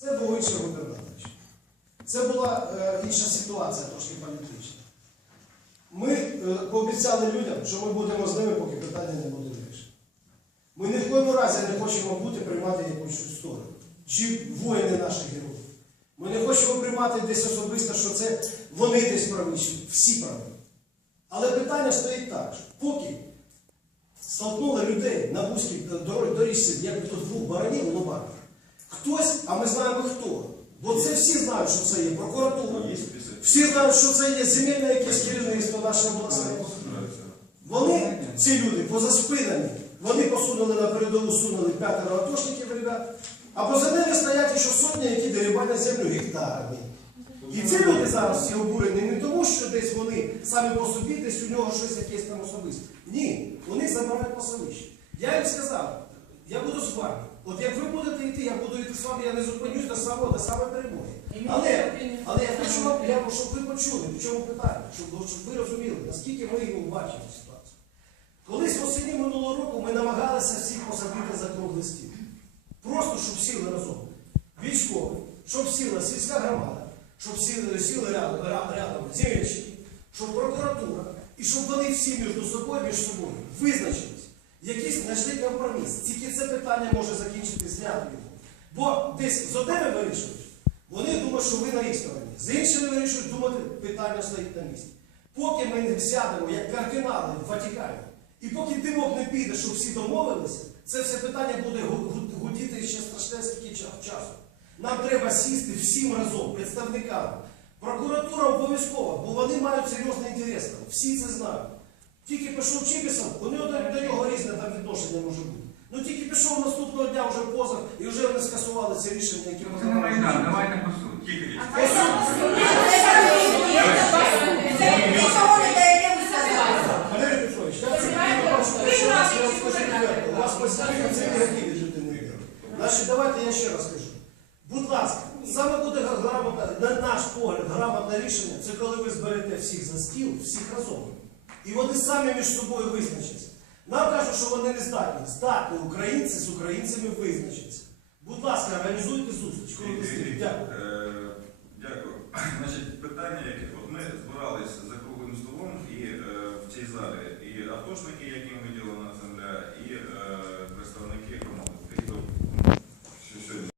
Це був інший губернаторич. Це була е, інша ситуація, трошки політична. Ми е, пообіцяли людям, що ми будемо з ними, поки питання не буде вирішено. Ми ні в коєму разі не хочемо бути приймати якусь сторону. Чи воїни наші герої. Ми не хочемо приймати десь особисто, що це вони десь праві, чи всі праві. Але питання стоїть так, що поки столкнули людей на вузькій доріжці, як тут двох баранів, воно баранів. Хтось, а ми знаємо хто. Бо це всі знають, що це є прокуратура. Всі знають, що це є земельне якесь керівництво нашої області. Вони, ці люди, поза спинами, вони посунули на передову, сунули п'ятеро атошників, ребят, а поза ними стоять ще сотні, які дерибанять землю гектарами. І ці люди зараз всі обурені не тому, що десь вони самі по собі, десь у нього щось якесь там особисте. Ні, вони забирають пасовище. Я їм сказав, вами. От як ви будете йти, я буду йти з вами, я не зупинюсь до самого, до самої перемоги. Але, але я хочу вам, я, щоб ви почули, в чому питання, щоб, щоб ви розуміли, наскільки ми його бачимо ситуацію. Колись восені минулого року ми намагалися всіх посадити за круглий стіл. Просто щоб сіли разом. Військові, щоб сіла сільська громада, щоб сіли, сіли рядом, рядом, рядом земельщики, щоб прокуратура, і щоб вони всі між собою, між собою визначились. Якийсь знайшли компроміс. Тільки це питання може закінчити зняти його. Бо десь з одними вирішують, вони думають, що ви на їх стороні. З іншими вирішують думати, питання стоїть на місці. Поки ми не сядемо як кардинали в Ватикані, і поки димок не піде, щоб всі домовилися, це все питання буде гу- гу- гудіти ще страшне скільки часу. Нам треба сісти всім разом, представникам. Прокуратура обов'язкова, бо вони мають серйозний інтерес. Всі це знають. Тільки пішов Чіпісов, у нього до, нього різне там відношення може бути. Ну тільки пішов наступного дня вже позов і вже вони скасували це рішення, яке Це не Майдан, давайте по суті. Тільки. Валерій Петрович, я це прошу. У вас позиція це негативні жителі міра. Значить, давайте я ще раз скажу. Будь ласка, саме буде грамотне, на наш погляд, грамотне рішення, це коли ви зберете всіх за стіл, всіх разом. І вони самі між собою визначаться. Нам кажуть, що вони не здатні. Здатні українці з українцями визначаться. Будь ласка, організуйте зустріч. Коли ви. Дякую. Е, Дякую. Значить, питання, яке от ми збиралися за круглим столом і е, в цій залі, і атошники, яким ми представники